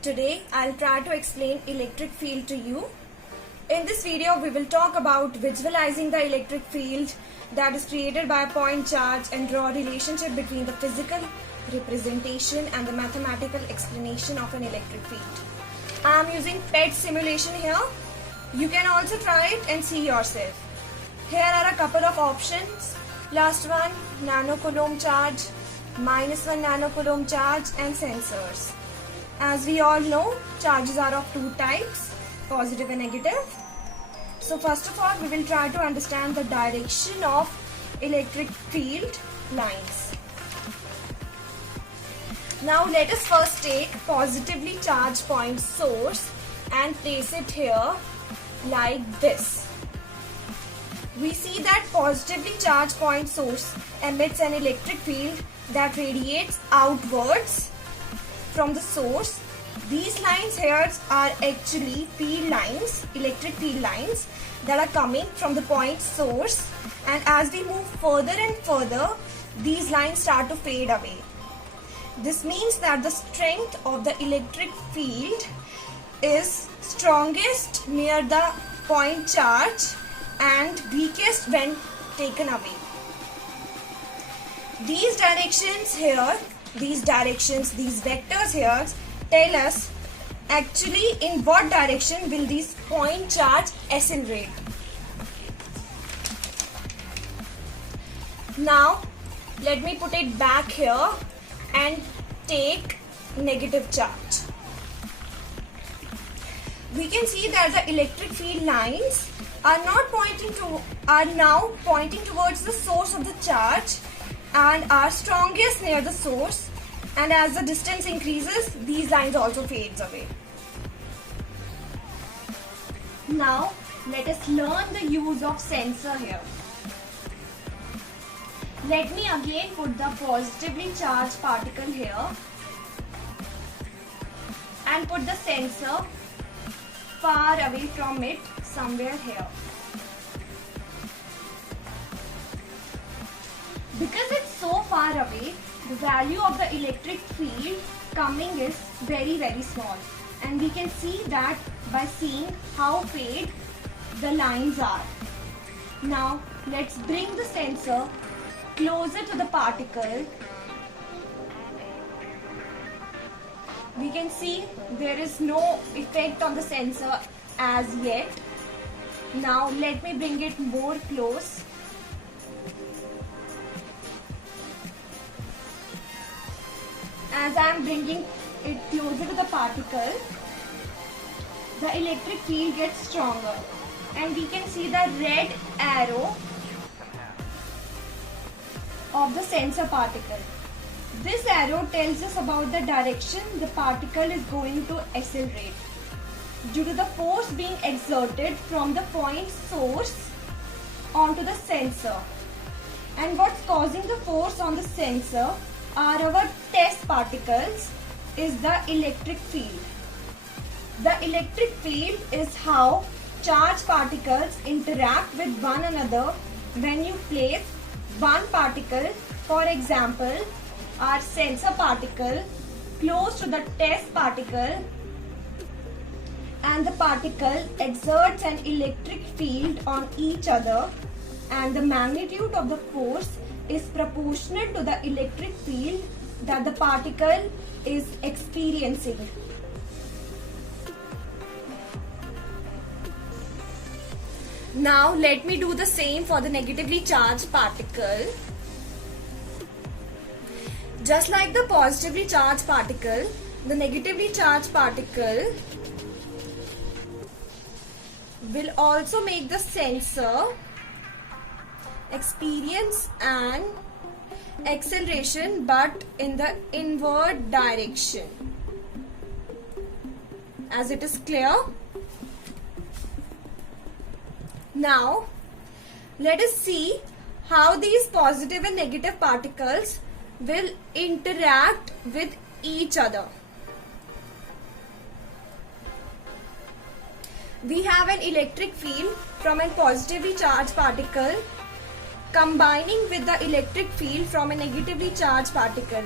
Today I'll try to explain electric field to you. In this video we will talk about visualizing the electric field that is created by a point charge and draw a relationship between the physical representation and the mathematical explanation of an electric field. I am using PET simulation here. You can also try it and see yourself. Here are a couple of options. +1 nanocoulomb charge, -1 nanocoulomb charge and sensors. As we all know, charges are of two types, positive and negative. So first of all, we will try to understand the direction of electric field lines. Now let us first take positively charged point source and place it here like this. We see that positively charged point source emits an electric field that radiates outwards from the source. These lines here are actually field lines, electric field lines that are coming from the point source, and as we move further and further, these lines start to fade away. This means that the strength of the electric field is strongest near the point charge and weakest when taken away. These directions here, these vectors here tell us actually in what direction will this point charge accelerate. Now let me put it back here and take negative charge. We can see that the electric field lines are now pointing towards the source of the charge and are strongest near the source, and as the distance increases, these lines also fades away. Now let us learn the use of sensor here. Let me again put the positively charged particle here and put the sensor far away from it, somewhere here. Because it's so far away, the value of the electric field coming is very small, and we can see that by seeing how fade the lines are. Now let's bring the sensor closer to the particle. We can see there is no effect on the sensor as yet. Now let me bring it more close. As I am bringing it closer to the particle, the electric field gets stronger, and we can see the red arrow of the sensor particle. This arrow tells us about the direction the particle is going to accelerate due to the force being exerted from the point source onto the sensor. And what's causing the force on the sensor are our test particles, is the electric field. The electric field is how charged particles interact with one another when you place one particle, for example our sensor particle, close to the test particle, and the particle exerts an electric field on each other, and the magnitude of the force is proportional to the electric field that the particle is experiencing. Now let me do the same for the negatively charged particle. Just like the positively charged particle, the negatively charged particle will also make the sensor experience an acceleration, but in the inward direction. As it is clear? Now let us see how these positive and negative particles will interact with each other. We have an electric field from a positively charged particle combining with the electric field from a negatively charged particle,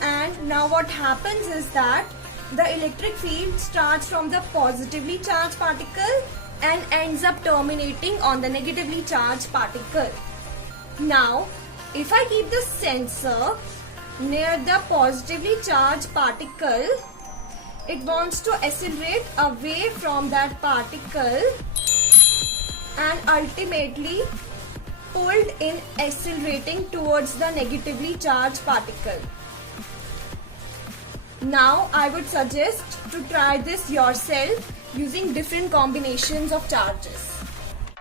and now what happens is that the electric field starts from the positively charged particle and ends up terminating on the negatively charged particle. Now, if I keep the sensor near the positively charged particle, it wants to accelerate away from that particle and ultimately pulled in accelerating towards the negatively charged particle. Now I would suggest to try this yourself using different combinations of charges.